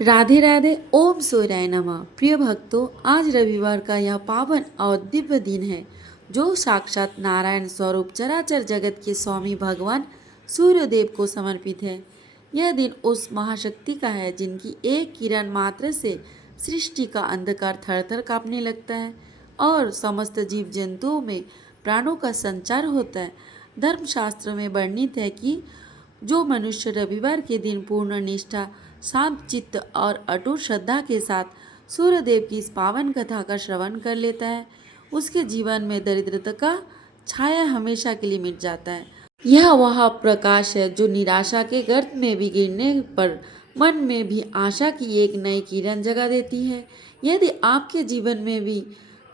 राधे राधे। ओम सूर्याय नमः। प्रिय भक्तों, आज रविवार का यह पावन और दिव्य दिन है जो साक्षात नारायण स्वरूप चराचर जगत के स्वामी भगवान सूर्यदेव को समर्पित है। यह दिन उस महाशक्ति का है जिनकी एक किरण मात्र से सृष्टि का अंधकार थर थर कांपने लगता है और समस्त जीव जंतुओं में प्राणों का संचार होता है। धर्मशास्त्र में वर्णित है कि जो मनुष्य रविवार के दिन पूर्ण निष्ठा, शांत चित्त और अटूट श्रद्धा के साथ सूर्यदेव की इस पावन कथा का श्रवण कर लेता है, उसके जीवन में दरिद्रता का छाया हमेशा के लिए मिट जाता है। यह वह प्रकाश है जो निराशा के गर्त में भी गिरने पर मन में भी आशा की एक नई किरण जगा देती है। यदि आपके जीवन में भी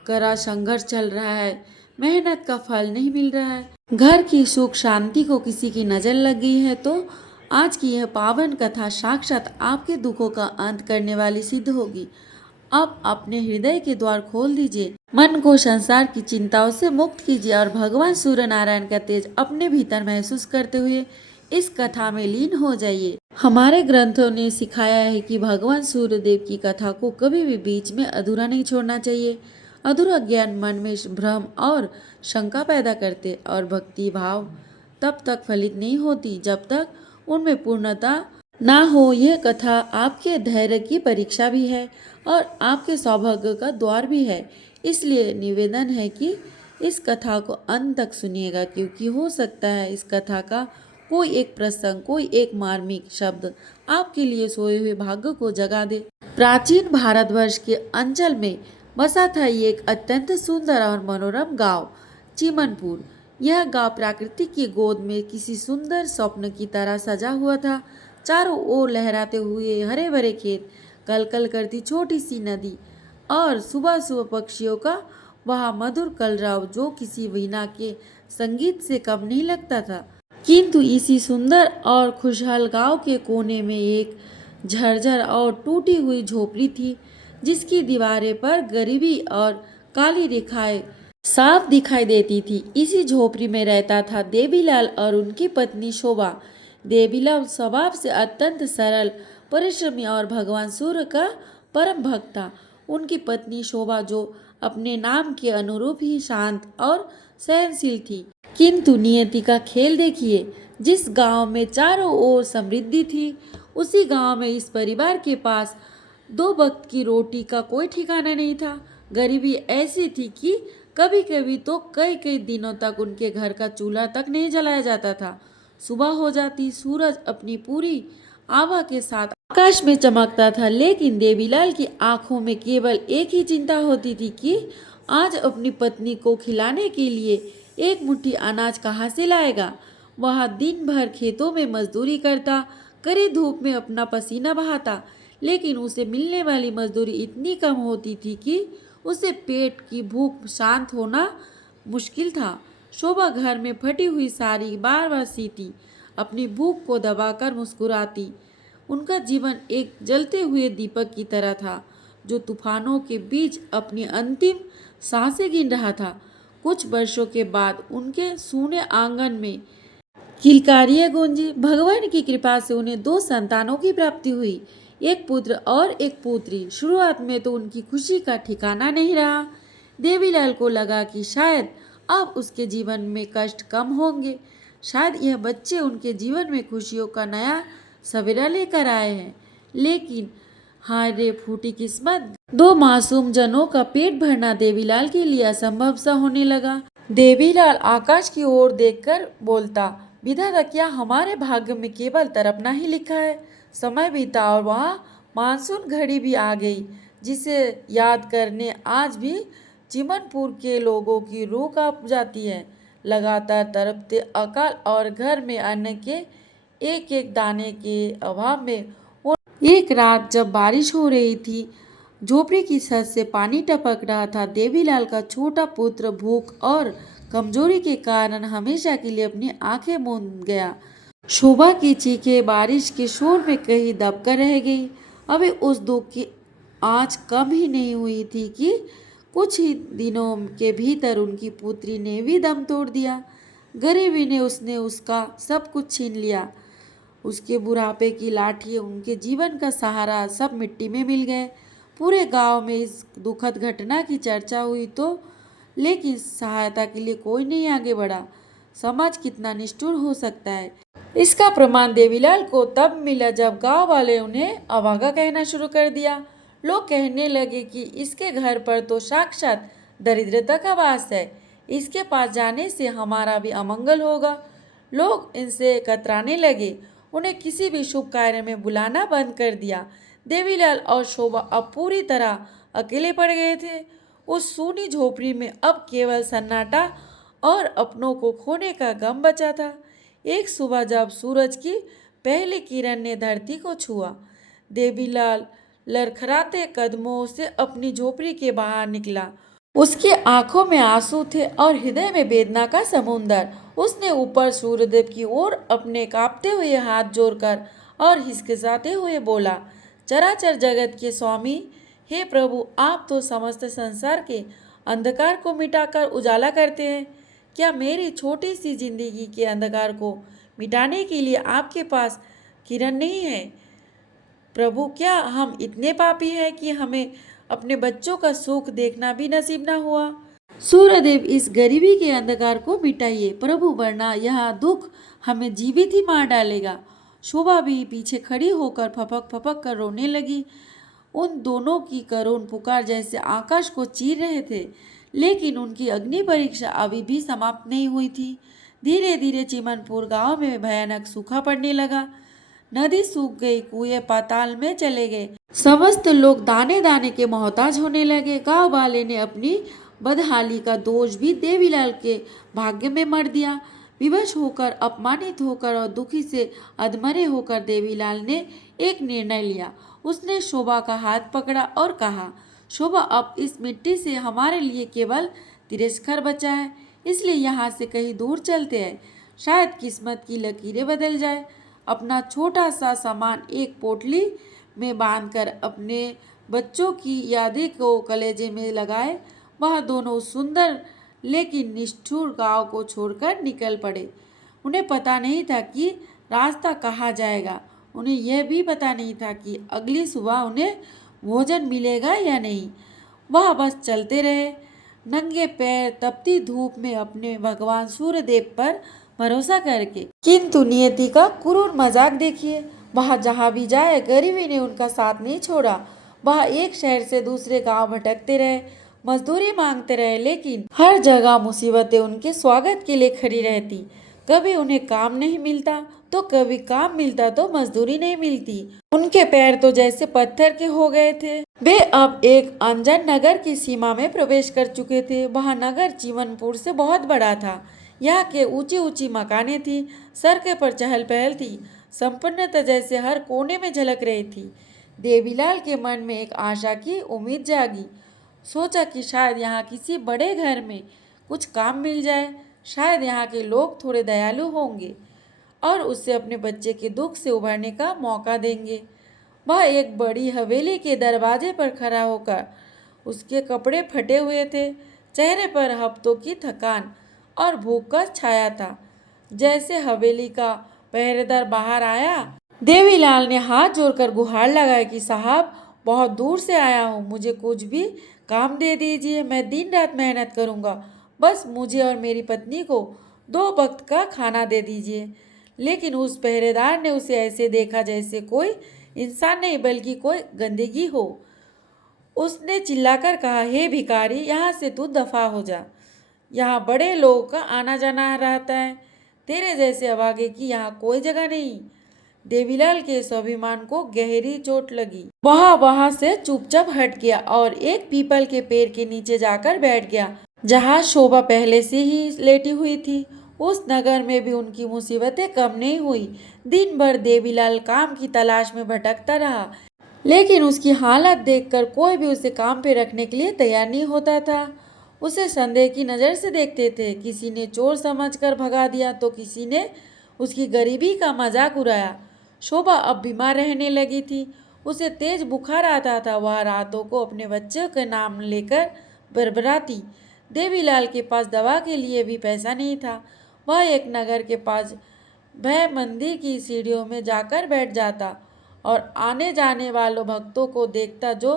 कड़ा संघर्ष चल रहा है, मेहनत का फल नहीं मिल रहा है, घर की सुख शांति को किसी की नजर लग गई है, तो आज की यह पावन कथा साक्षात आपके दुखों का अंत करने वाली सिद्ध होगी। अब अपने हृदय के द्वार खोल दीजिए, मन को संसार की चिंताओं से मुक्त कीजिए और भगवान सूर्य नारायण का तेज अपने भीतर महसूस करते हुए इस कथा में लीन हो जाइए। हमारे ग्रंथों ने सिखाया है कि भगवान सूर्यदेव की कथा को कभी भी बीच में अधूरा नहीं छोड़ना चाहिए। अधूरा ज्ञान मन में भ्रम और शंका पैदा करते और भक्ति भाव तब तक फलित नहीं होती जब तक उनमें पूर्णता ना हो। यह कथा आपके धैर्य की परीक्षा भी है और आपके सौभाग्य का द्वार भी है। इसलिए निवेदन है कि इस कथा को अंत तक सुनिएगा, क्योंकि हो सकता है इस कथा का कोई एक प्रसंग, कोई एक मार्मिक शब्द आपके लिए सोए हुए भाग्य को जगा दे। प्राचीन भारतवर्ष के अंचल में बसा था एक अत्यंत सुंदर और मनोरम गांव, चिमनपुर। यह गांव प्रकृति की गोद में किसी सुंदर स्वप्न की तरह सजा हुआ था। चारों ओर लहराते हुए हरे भरे खेत, कलकल करती छोटी सी नदी और सुबह सुबह पक्षियों का वह मधुर कलरव जो किसी वीणा के संगीत से कम नहीं लगता था। किंतु इसी सुंदर और खुशहाल गांव के कोने में एक झरझर और टूटी हुई झोपड़ी थी, जिसकी दीवारें पर गरीबी और काली रेखाएं साफ दिखाई देती थी। इसी झोपड़ी में रहता था देवीलाल और उनकी पत्नी शोभा। देवीलाल स्वभाव से अत्यंत सरल, परिश्रमी और भगवान सूर्य का परम भक्त था। उनकी पत्नी शोभा जो अपने नाम के अनुरूप ही शांत और सहनशील थी। किंतु नियति का खेल देखिए, जिस गांव में चारों ओर समृद्धि थी, उसी गांव में इस परिवार के पास दो वक्त की रोटी का कोई ठिकाना नहीं था। गरीबी ऐसी थी कि कभी कभी तो कई कई दिनों तक उनके घर का चूल्हा तक नहीं जलाया जाता था। सुबह हो जाती, सूरज अपनी पूरी आभा के साथ आकाश में चमकता था, लेकिन देवीलाल की आंखों में केवल एक ही चिंता होती थी कि आज अपनी पत्नी को खिलाने के लिए एक मुट्ठी अनाज कहाँ से लाएगा। वह दिन भर खेतों में मजदूरी करता, कड़ी धूप में अपना पसीना बहाता, लेकिन उसे मिलने वाली मजदूरी इतनी कम होती थी कि उसे पेट की भूख शांत होना मुश्किल था। शोभा घर में फटी हुई साड़ी बार बार सीती, अपनी भूख को दबाकर मुस्कुराती। उनका जीवन एक जलते हुए दीपक की तरह था जो तूफानों के बीच अपनी अंतिम सांसें गिन रहा था। कुछ वर्षों के बाद उनके सूने आंगन में किलकारियां गूंजी। भगवान की कृपा से उन्हें दो संतानों की प्राप्ति हुई, एक पुत्र और एक पुत्री। शुरुआत में तो उनकी खुशी का ठिकाना नहीं रहा। देवीलाल को लगा कि शायद अब उसके जीवन में कष्ट कम होंगे, शायद यह बच्चे उनके जीवन में खुशियों का नया सवेरा लेकर आए हैं। लेकिन हाय रे फूटी किस्मत, दो मासूम जनों का पेट भरना देवीलाल के लिए असंभव सा होने लगा। देवीलाल आकाश की ओर देखकर बोलता, विधाता, क्या हमारे भाग्य में केवल तड़पना ही लिखा है। समय बीता और वहाँ मानसून घड़ी भी आ गई, जिसे याद करने आज भी चिमनपुर के लोगों की रूह कांप जाती है। लगातार तड़पते अकाल और घर में अन्न के एक एक दाने के अभाव में एक रात जब बारिश हो रही थी, झोपड़ी की छत से पानी टपक रहा था। देवीलाल का छोटा पुत्र भूख और कमजोरी के कारण हमेशा के लिए अपनी आंखें मूंद गया। शोभा की चीखें बारिश के शोर में कहीं दबकर रह गई। अभी उस दुख की आंच कम ही नहीं हुई थी कि कुछ ही दिनों के भीतर उनकी पुत्री ने भी दम तोड़ दिया। गरीबी ने उसका सब कुछ छीन लिया। उसके बुढ़ापे की लाठी, उनके जीवन का सहारा सब मिट्टी में मिल गए। पूरे गांव में इस दुखद घटना की चर्चा हुई तो लेकिन सहायता के लिए कोई नहीं आगे बढ़ा। समाज कितना निष्ठुर हो सकता है, इसका प्रमाण देवीलाल को तब मिला जब गांव वाले उन्हें अभागा कहना शुरू कर दिया। लोग कहने लगे कि इसके घर पर तो साक्षात दरिद्रता का वास है, इसके पास जाने से हमारा भी अमंगल होगा। लोग इनसे कतराने लगे, उन्हें किसी भी शुभ कार्य में बुलाना बंद कर दिया। देवीलाल और शोभा अब पूरी तरह अकेले पड़ गए थे। उस सूनी झोपड़ी में अब केवल सन्नाटा और अपनों को खोने का गम बचा था। एक सुबह जब सूरज की पहली किरण ने धरती को छुआ, देवीलाल लड़खड़ाते कदमों से अपनी झोपड़ी के बाहर निकला। उसकी आंखों में आंसू थे और हृदय में वेदना का समुंदर। उसने ऊपर सूर्यदेव की ओर अपने कांपते हुए हाथ जोड़कर और हिचकिचाते हुए बोला, चराचर जगत के स्वामी, हे प्रभु, आप तो समस्त संसार के अंधकार को मिटाकर उजाला करते हैं। क्या मेरी छोटी सी जिंदगी के अंधकार को मिटाने के लिए आपके पास किरण नहीं है? प्रभु, क्या हम इतने पापी हैं कि हमें अपने बच्चों का सुख देखना भी नसीब ना हुआ? सूर्यदेव, इस गरीबी के अंधकार को मिटाइए प्रभु, वरना यह दुख हमें जीवित ही मार डालेगा। शोभा भी पीछे खड़ी होकर फपक फपक कर रोने लगी। उन दोनों की करुण पुकार जैसे आकाश को चीर रहे थे, लेकिन उनकी अग्नि परीक्षा अभी भी समाप्त नहीं हुई थी। धीरे धीरे चिमनपुर गांव में भयानक सूखा पड़ने लगा। नदी सूख गई, कुएं पाताल में चले गए, समस्त लोग दाने दाने के मोहताज होने लगे। गांव वाले ने अपनी बदहाली का दोष भी देवीलाल के भाग्य में मर दिया। विवश होकर, अपमानित होकर और दुखी से अधमरे होकर देवीलाल ने एक निर्णय लिया। उसने शोभा का हाथ पकड़ा और कहा, शोभा, अब इस मिट्टी से हमारे लिए केवल तिरस्कार बचा है, इसलिए यहाँ से कहीं दूर चलते हैं। शायद किस्मत की लकीरें बदल जाए। अपना छोटा सा सामान एक पोटली में बांधकर अपने बच्चों की यादें को कलेजे में लगाए वह दोनों सुंदर लेकिन निष्ठुर गांव को छोड़कर निकल पड़े। उन्हें पता नहीं था कि रास्ता कहाँ जाएगा। उन्हें यह भी पता नहीं था कि अगली सुबह उन्हें भोजन मिलेगा या नहीं। वह बस चलते रहे, नंगे पैर तपती धूप में अपने भगवान सूर्यदेव पर भरोसा करके। किंतु नियति का क्रूर मजाक देखिए, वह जहाँ भी जाए गरीबी ने उनका साथ नहीं छोड़ा। वह एक शहर से दूसरे गांव भटकते रहे, मजदूरी मांगते रहे, लेकिन हर जगह मुसीबतें उनके स्वागत के लिए खड़ी रहती। कभी उन्हें काम नहीं मिलता तो कभी काम मिलता तो मजदूरी नहीं मिलती। उनके पैर तो जैसे पत्थर के हो गए थे। वे अब एक अनजान नगर की सीमा में प्रवेश कर चुके थे। वह नगर चिमनपुर से बहुत बड़ा था। यहाँ के ऊंची ऊंची मकानें थी, सड़कें पर चहल पहल थी, संपन्नता जैसे हर कोने में झलक रही थी। देवीलाल के मन में एक आशा की उम्मीद जागी। सोचा कि शायद यहाँ किसी बड़े घर में कुछ काम मिल जाए, शायद यहाँ के लोग थोड़े दयालु होंगे और उससे अपने बच्चे के दुख से उभरने का मौका देंगे। वह एक बड़ी हवेली के दरवाजे पर खड़ा होकर, उसके कपड़े फटे हुए थे, चेहरे पर हफ्तों की थकान और भूख का छाया था। जैसे हवेली का पहरेदार बाहर आया, देवीलाल ने हाथ जोड़कर गुहार लगाई कि साहब, बहुत दूर से आया हूँ, मुझे कुछ भी काम दे दीजिए, मैं दिन रात मेहनत करूँगा, बस मुझे और मेरी पत्नी को 2 वक्त का खाना दे दीजिए। लेकिन उस पहरेदार ने उसे ऐसे देखा जैसे कोई इंसान नहीं बल्कि कोई गंदगी हो। उसने चिल्लाकर कहा, हे भिखारी, यहाँ से तू दफा हो जा, यहाँ बड़े लोगों का आना जाना रहता है, तेरे जैसे अभागे की यहाँ कोई जगह नहीं। देवीलाल के स्वाभिमान को गहरी चोट लगी। वह वहां से चुपचाप हट गया और एक पीपल के पेड़ के नीचे जाकर बैठ गया, जहां शोभा पहले से ही लेटी हुई थी। उस नगर में भी उनकी मुसीबतें कम नहीं हुई। दिन भर देवीलाल काम की तलाश में भटकता रहा, लेकिन उसकी हालत देखकर कोई भी उसे काम पे रखने के लिए तैयार नहीं होता था। उसे संदेह की नज़र से देखते थे। किसी ने चोर समझकर भगा दिया तो किसी ने उसकी गरीबी का मजाक उड़ाया। शोभा अब बीमार रहने लगी थी, उसे तेज बुखार आता था। वह रातों को अपने बच्चे के नाम लेकर बरबराती। देवीलाल के पास दवा के लिए भी पैसा नहीं था। वह एक नगर के पास वह मंदिर की सीढ़ियों में जाकर बैठ जाता और आने जाने वालों भक्तों को देखता जो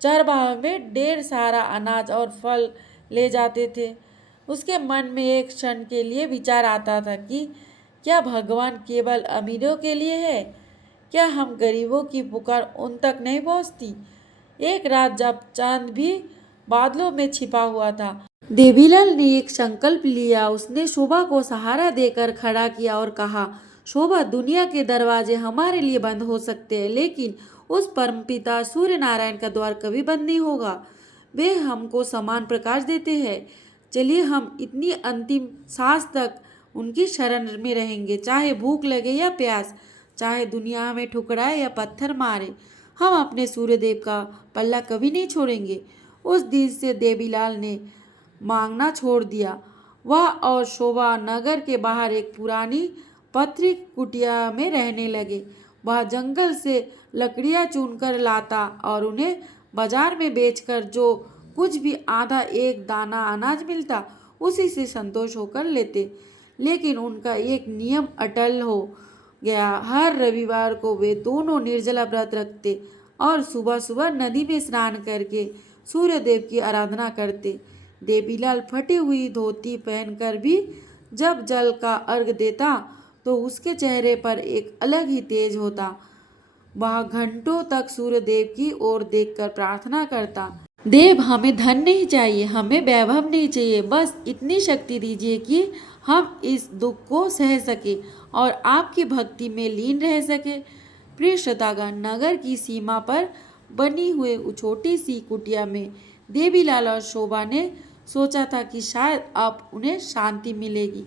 चरवाहे में ढेर सारा अनाज और फल ले जाते थे। उसके मन में एक क्षण के लिए विचार आता था कि क्या भगवान केवल अमीरों के लिए है? क्या हम गरीबों की पुकार उन तक नहीं पहुंचती? एक रात जब चांद भी बादलों में छिपा हुआ था, देवीलाल ने एक संकल्प लिया। उसने शोभा को सहारा देकर खड़ा किया और कहा, शोभा, दुनिया के दरवाजे हमारे लिए बंद हो सकते हैं, लेकिन उस परमपिता सूर्य नारायण का द्वार कभी बंद नहीं होगा। वे हमको समान प्रकाश देते हैं। चलिए हम इतनी अंतिम सांस तक उनकी शरण में रहेंगे, चाहे भूख लगे या प्यास, चाहे दुनिया हमें ठुकराए या पत्थर मारे, हम अपने सूर्यदेव का पल्ला कभी नहीं छोड़ेंगे। उस दिन से देवीलाल ने मांगना छोड़ दिया। वह और शोभा नगर के बाहर एक पुरानी पथरी कुटिया में रहने लगे। वह जंगल से लकड़ियां चुनकर लाता और उन्हें बाजार में बेचकर जो कुछ भी आधा एक दाना अनाज मिलता उसी से संतोष होकर लेते। लेकिन उनका एक नियम अटल हो गया। हर रविवार को वे दोनों निर्जला व्रत रखते और सुबह सुबह नदी में स्नान करके सूर्यदेव की आराधना करते। देवीलाल फटी हुई धोती पहनकर भी जब जल का अर्घ देता तो उसके चेहरे पर एक अलग ही तेज होता। वह घंटों तक सूर्यदेव की ओर देखकर प्रार्थना करता, देव, हमें धन नहीं चाहिए, हमें वैभव नहीं चाहिए, बस इतनी शक्ति दीजिए कि हम इस दुख को सह सके और आपकी भक्ति में लीन रह सके। प्रिय श्रोतागण, नगर की सीमा पर बनी हुई छोटी सी कुटिया में देवीलाल और शोभा ने सोचा था कि शायद अब उन्हें शांति मिलेगी,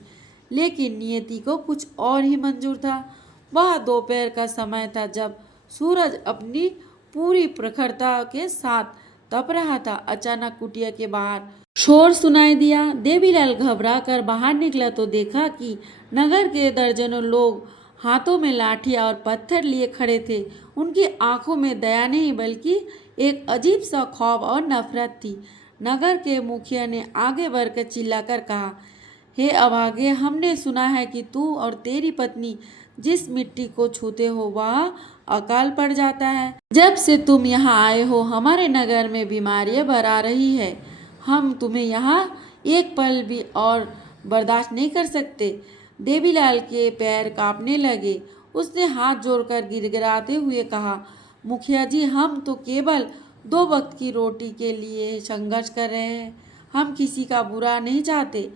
लेकिन नियति को कुछ और ही मंजूर था। वह दोपहर का समय था जब सूरज अपनी पूरी प्रखरता के साथ तप रहा था। अचानक कुटिया के बाहर शोर सुनाई दिया। देवीलाल घबरा कर बाहर निकला तो देखा कि नगर के दर्जनों लोग हाथों में लाठियां और पत्थर लिए खड़े थे। उनकी आंखों में दया नहीं बल्कि एक अजीब सा खौफ और नफरत थी। नगर के मुखिया ने आगे बढ़कर चिल्लाकर कहा, हे अभागे, हमने सुना है कि तू और तेरी पत्नी जिस मिट्टी को छूते हो वह अकाल पड़ जाता है। जब से तुम यहाँ आए हो हमारे नगर में बीमारियां बढ़ा रही है। हम तुम्हें यहाँ एक पल भी और बर्दाश्त नहीं कर सकते। देवीलाल के पैर कांपने लगे। उसने हाथ जोड़कर गिड़गिड़ाते हुए कहा, मुखिया जी, हम तो केवल 2 वक्त की रोटी के लिए संघर्ष कर रहे हैं। हम किसी का बुरा नहीं चाहते।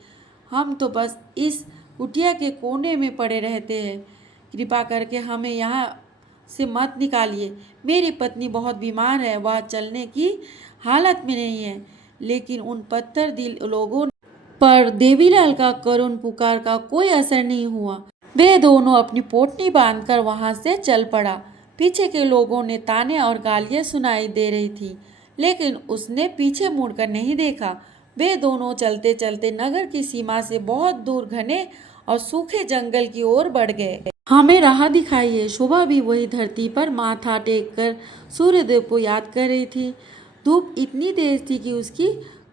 हम तो बस इस कुटिया के कोने में पड़े रहते हैं। कृपा करके हमें यहाँ से मत निकालिए। मेरी पत्नी बहुत बीमार है, वह चलने की हालत में नहीं है। लेकिन उन पत्थर दिल लोगों पर देवीलाल का करुण पुकार का कोई असर नहीं हुआ। वे दोनों अपनी पोटली बांधकर वहां से चल पड़ा। पीछे के लोगों ने ताने और गालियां सुनाई दे रही थी, लेकिन उसने पीछे मुड़कर नहीं देखा। वे दोनों चलते चलते नगर की सीमा से बहुत दूर घने और सूखे जंगल की ओर बढ़ गए। हमें राह दिखाइए। शोभा भी वही धरती पर माथा टेक कर सूर्यदेव को याद कर रही थी। धूप इतनी तेज थी कि उसकी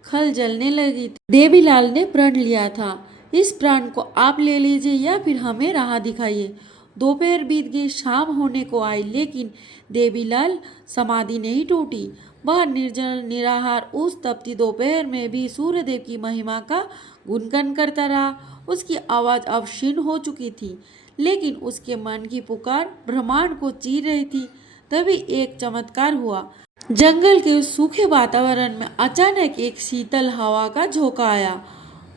खल जलने लगी थी। देवीलाल ने प्रण लिया था, इस प्राण को आप ले लीजिए या फिर हमें राह दिखाइए। दोपहर बीत गई, शाम होने को आई, लेकिन देवीलाल समाधि नहीं टूटी। वह निर्जल निराहार उस तपती दोपहर में भी सूर्यदेव की महिमा का गुणगान करता रहा। उसकी आवाज अब क्षीण हो चुकी थी, लेकिन उसके मन की पुकार ब्रह्मांड को चीर रही थी। तभी एक चमत्कार हुआ। जंगल के सूखे वातावरण में अचानक एक शीतल हवा का झोंका आया।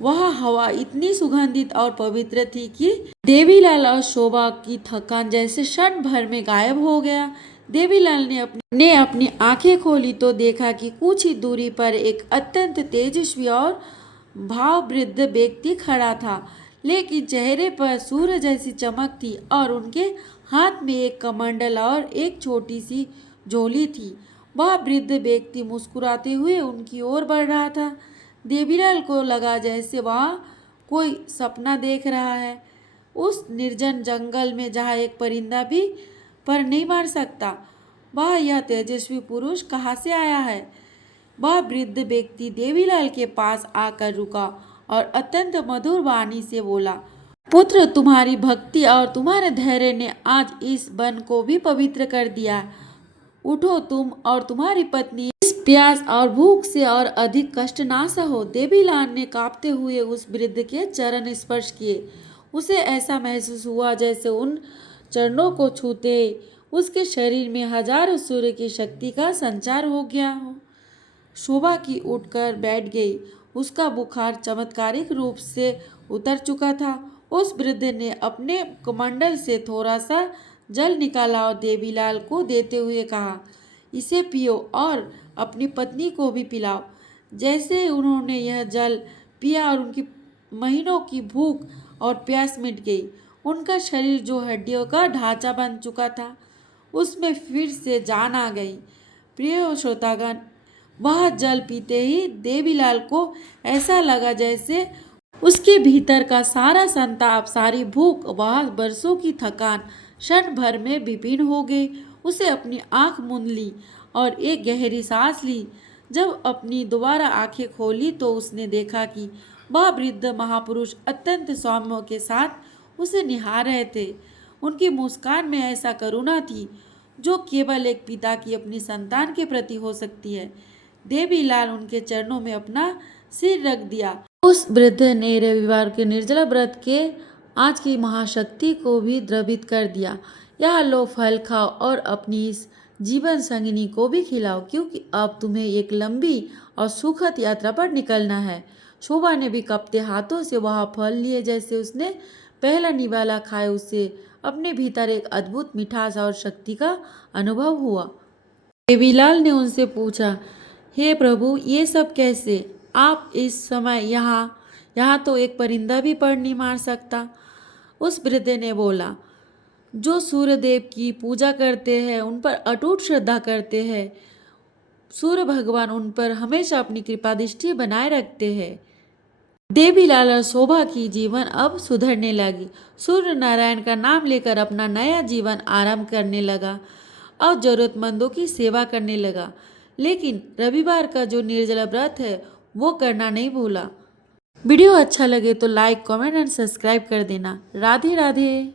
वह हवा इतनी सुगंधित और पवित्र थी कि देवीलाल और शोभा की थकान जैसे क्षण भर में गायब हो गया। देवीलाल ने अपनी आंखें खोली तो देखा कि कुछ ही दूरी पर एक अत्यंत तेजस्वी और भाववृद्ध व्यक्ति खड़ा था, लेकिन चेहरे पर सूर्य जैसी चमक थी और उनके हाथ में एक कमंडल और एक छोटी सी झोली थी। वह वृद्ध व्यक्ति मुस्कुराते हुए उनकी ओर बढ़ रहा था। देवीलाल को लगा जैसे वह कोई सपना देख रहा है। उस निर्जन जंगल में जहाँ एक परिंदा भी पर नहीं मार सकता, वह यह तेजस्वी पुरुष कहाँ से आया है? वह वृद्ध व्यक्ति देवीलाल के पास आकर रुका और अत्यंत मधुर वाणी से बोला, पुत्र, तुम्हारी भक्ति और तुम्हारे धैर्य ने आज इस वन को भी पवित्र कर दिया। उठो, तुम और तुम्हारी पत्नी इस प्यास और भूख से और अधिक कष्ट ना सहो। देवीलाल ने कांपते हुए उस वृद्ध के चरण स्पर्श किए। उसे ऐसा महसूस हुआ जैसे उन चरणों को छूते उसके शरीर में हजारों सूर्य की शक्ति का संचार हो गया हो। शोभा की उठकर बैठ गई। उसका बुखार चमत्कारिक रूप से उतर चुका था। उस वृद्ध ने अपने कमंडल से थोड़ा सा जल निकाला और देवीलाल को देते हुए कहा, इसे पियो और अपनी पत्नी को भी पिलाओ। जैसे उन्होंने यह जल पिया और उनकी महीनों की भूख और प्यास मिट गई। उनका शरीर जो हड्डियों का ढांचा बन चुका था, उसमें फिर से जान आ गई। प्रिय श्रोतागण, वह जल पीते ही देवीलाल को ऐसा लगा जैसे उसके भीतर का सारा संताप, सारी भूख, वह बरसों की थकान क्षण भर में विलीन हो गई। उसे अपनी आंख मूंद ली और एक गहरी सांस ली। जब अपनी दोबारा आंखें खोली तो उसने देखा कि वह वृद्ध महापुरुष अत्यंत सौम्य के साथ उसे निहार रहे थे। उनकी मुस्कान में ऐसा करुणा थी जो केवल एक पिता की अपनी संतान के प्रति हो सकती है। देवीलाल उनके चरणों में अपना सिर रख दिया। उस वृद्ध ने रविवार के निर्जला व्रत के आज की महाशक्ति को भी द्रवित कर दिया। यह लो, फल खाओ और अपनी इस जीवन संगिनी को भी खिलाओ, क्योंकि अब तुम्हें एक लंबी और सुखद यात्रा पर निकलना है। शोभा ने भी कपते हाथों से वह फल लिए। जैसे उसने पहला निवाला खाया, उसे अपने भीतर एक अद्भुत मिठास और शक्ति का अनुभव हुआ। देवीलाल ने उनसे पूछा, हे प्रभु, ये सब कैसे? आप इस समय यहाँ तो एक परिंदा भी पर नहीं मार सकता। उस वृद्ध ने बोला, जो सूर्यदेव की पूजा करते हैं, उन पर अटूट श्रद्धा करते हैं, सूर्य भगवान उन पर हमेशा अपनी कृपा दृष्टि बनाए रखते हैं। देवीलाल और शोभा की जीवन अब सुधरने लगी। सूर्य नारायण का नाम लेकर अपना नया जीवन आरंभ करने लगा और जरूरतमंदों की सेवा करने लगा। लेकिन रविवार का जो निर्जला व्रत है वो करना नहीं भूला। वीडियो अच्छा लगे तो लाइक, कमेंट एंड सब्सक्राइब कर देना। राधे राधे।